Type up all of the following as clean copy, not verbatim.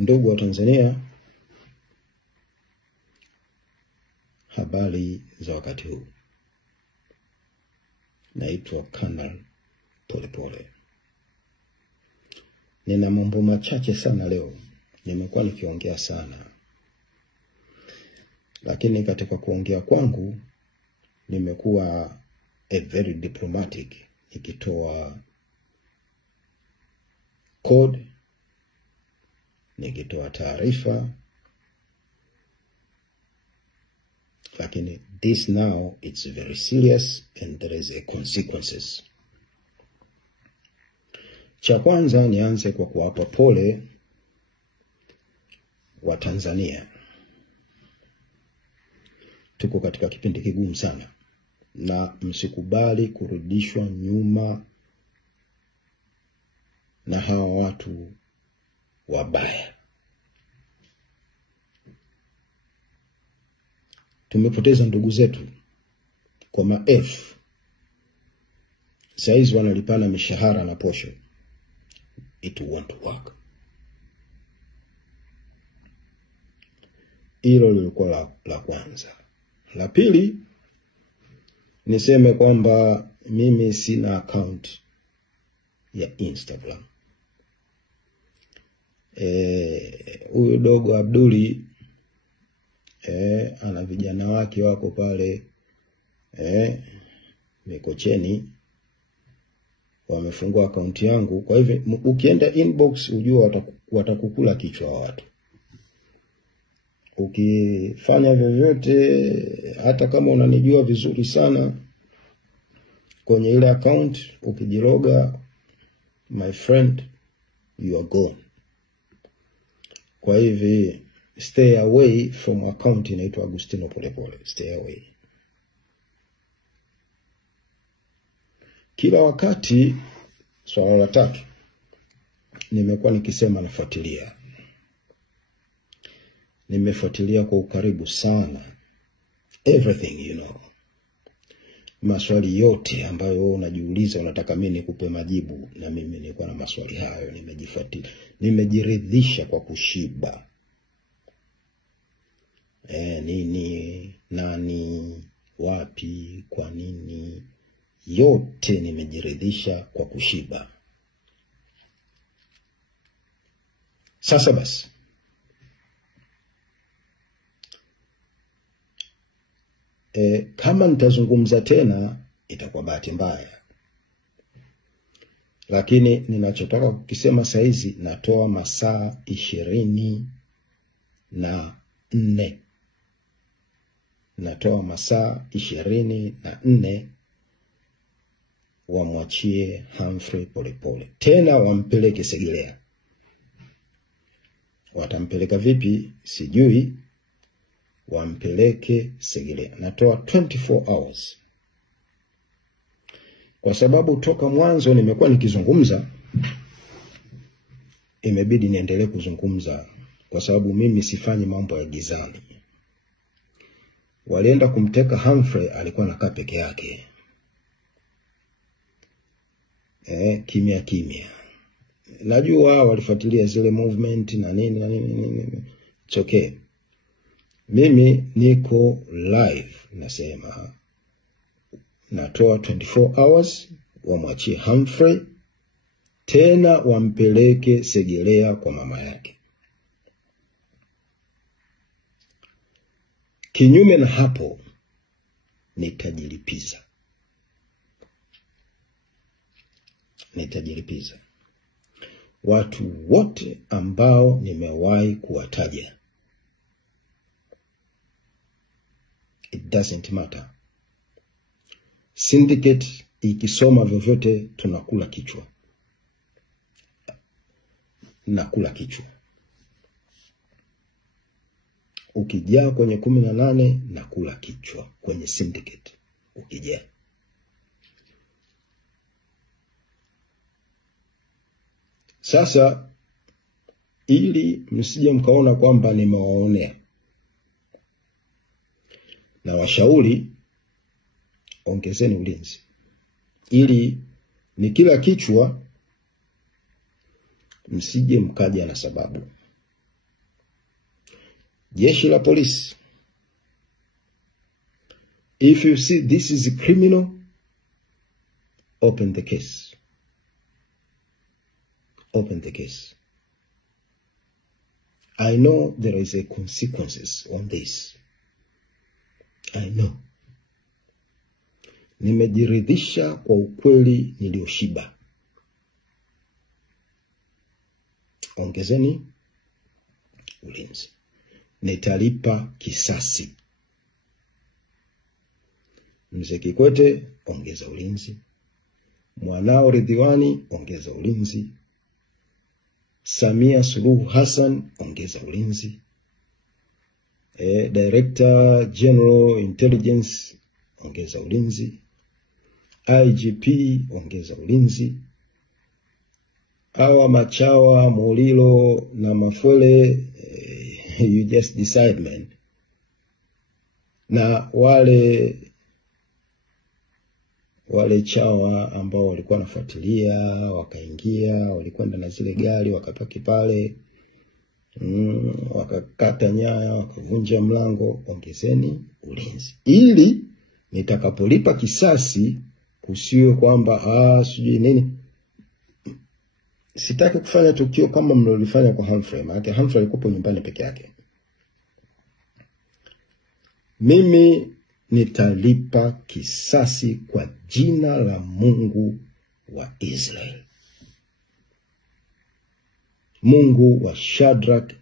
Ndugu wa Tanzania, habari za wakati huu. Naitwa Kanali Polepole. Nina mambo machache sana leo. Nimekuwa nikiongea sana. Lakini katika kuongea kwangu nimekuwa very diplomatic, nikitoa code, nikitoa taarifa. Lakini this now it's very serious and there is a consequences. Cha kwanza nianze kwa kuwapa pole wa Tanzania. Tuko katika kipindi kigumu sana, na msikubali kurudishwa nyuma na hawa watu wabaya. Tumepoteza ndugu zetu kwa maelfu. Saizi wanalipana mishahara na posho. It won't work. Hilo lilikuwa la kwanza. La pili, niseme kwamba mimi sina account ya Instagram. Huyo dogo Abduli ana vijana wake wako pale Mikocheni, wamefungua akaunti yangu. Kwa hivyo ukienda inbox ujue watakukula kichwa watu. Ukifanya vyovyote, hata kama unanijua vizuri sana, kwenye ile account ukijiloga, my friend, you are gone. Kwa hivyo stay away from account inaitwa Agustino Polepole. Stay away. Kila wakati, swala la tatu, nimekuwa nikisema nafuatilia. Nimefuatilia kwa ukaribu sana everything, you know. Maswali yote ambayo wewe unajiuliza, unataka mimi nikupe majibu, na mimi nilikuwa na maswali hayo. Nimejifuatilia, nimejiridhisha kwa kushiba. Nini, nani, wapi, kwa nini, yote nimejiridhisha kwa kushiba. Sasa basi, kama nitazungumza tena itakuwa bahati mbaya. Lakini ninachotaka kukisema saizi, natoa masaa 24. Natoa masaa 24 wamwachie Humphrey Polepole. Tena wampeleke Segerea. Watampeleka vipi sijui, wampeleke Segerea. Natoa 24 hours. Kwa sababu toka mwanzo nimekuwa nikizungumza, imebidi niendelee kuzungumza, kwa sababu mimi sifanyi mambo ya gizani. Walienda kumteka Humphrey, alikuwa anakaa peke yake. Kimya kimya. Najua walifuatilia zile movement na nini. It's okay. Mimi niko live, nasema natoa 24 hours wamwachie Humphrey, tena wampeleke Segerea kwa mama yake. Kinyume na hapo, nitajilipiza. Watu wote ambao nimewahi kuwataja, it doesn't matter. Syndicate ikisoma vyovyote, tunakula kichwa. Nakula kichwa. Ukijaa kwenye 18, nakula kichwa kwenye syndicate. Ukijaa. Sasa, ili msije mkaona kwamba nimewaonea, na washauri ongezeni ulinzi. Ili ni kila kichwa, msije mkaja na sababu. jeshi la polisi, if you see this is a criminal, open the case. Open the case. I know there is a consequences on this. I know. Nimejiridhisha kwa ukweli nilioshiba. Ongezeni ulinzi. Nitalipa kisasi. Mzee Kikwete, ongeza ulinzi. Mwanao Ridhiwani, ongeza ulinzi. Samia Suluhu Hassan, ongeza ulinzi. Director General Intelligence, ongeza ulinzi. IGP, ongeza ulinzi. Hawa Machawa, Mulilo na Mafwele, you just decide, man. Na wale chawa ambao walikuwa nafuatilia, wakaingia, walikwenda na zile gari, wakapaki pale, wakakata nyaya, wakavunja mlango, ongezeni ulinzi. Ili nitakapolipa kisasi kusiwe kwamba sijui nini. Sitaki kufanya tukio kama mlolifanya kwa Humphrey. Maana Humphrey alikuwa nyumbani peke yake. Mimi nitalipa kisasi kwa jina la Mungu wa Israel. Mungu wa Shadrach,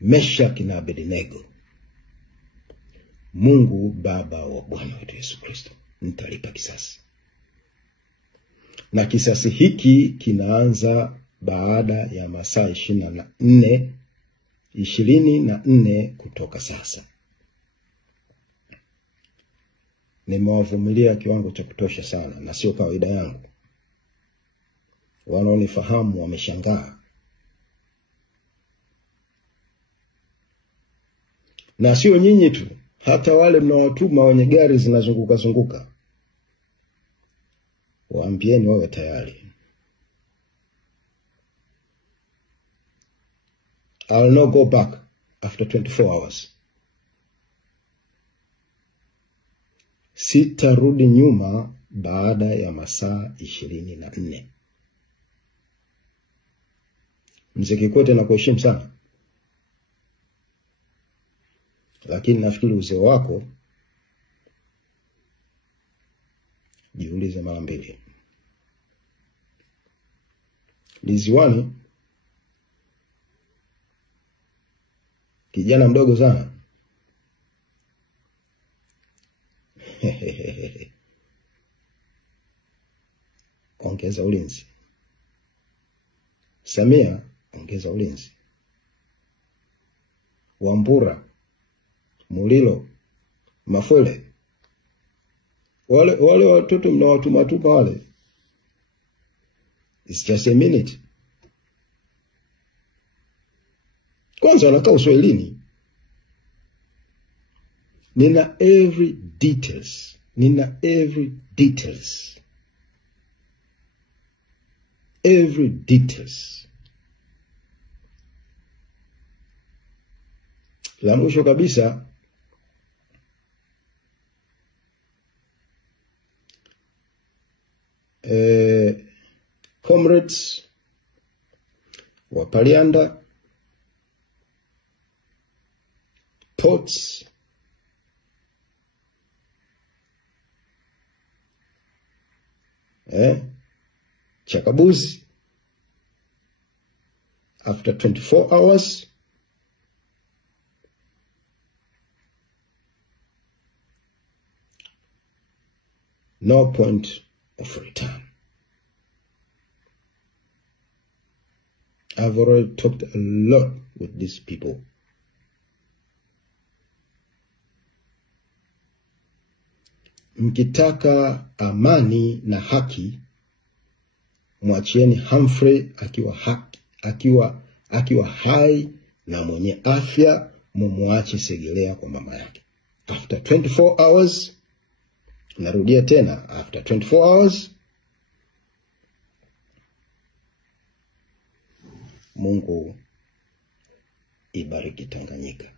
Meshach na Abednego. Mungu Baba wa Bwana wetu Yesu Kristo. Nitalipa kisasi. Na kisasi hiki kinaanza baada ya masaa 24 kutoka sasa. Nimewavumilia kiwango cha kutosha sana, na sio kawaida yangu. Wanaonifahamu wameshangaa. Na sio nyinyi tu, hata wale mnaowatuma wenye gari zinazunguka. Waambieni wawe tayari. I'll not go back after 24 hours. Sitarudi nyuma baada ya masaa 24. Mzee Kikwete, nakuheshimu sana. Lakini nafikiri uzee wako, jiulize mara mbili. Ridhiwani, kijana mdogo sana. Ongeza ulinzi. Samia, ongeza ulinzi. Wambura, Mulilo, Mafwele, wale watoto mnawatuma wale. It's just a minute. Kwanza wanakaa Uswahilini. Nina every details. Every details. La mwisho kabisa, comrades wa Palianda, Ports, Chakabuzi, after 24 hours, no point of return. I've already talked a lot with these people. Mkitaka amani na haki, mwachieni Humphrey akiwa hai na mwenye afya, mumuache Segelea kwa mama yake. After 24 hours, narudia tena, after 24 hours, Mungu ibariki Tanganyika.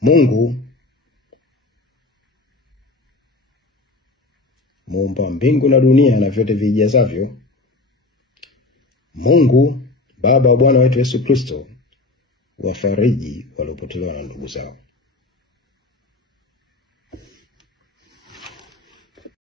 Mungu muumba mbingu na dunia na vyote vijazavyo, Mungu Baba wa Bwana wetu Yesu Kristo, wafariji waliopotelewa na ndugu zao.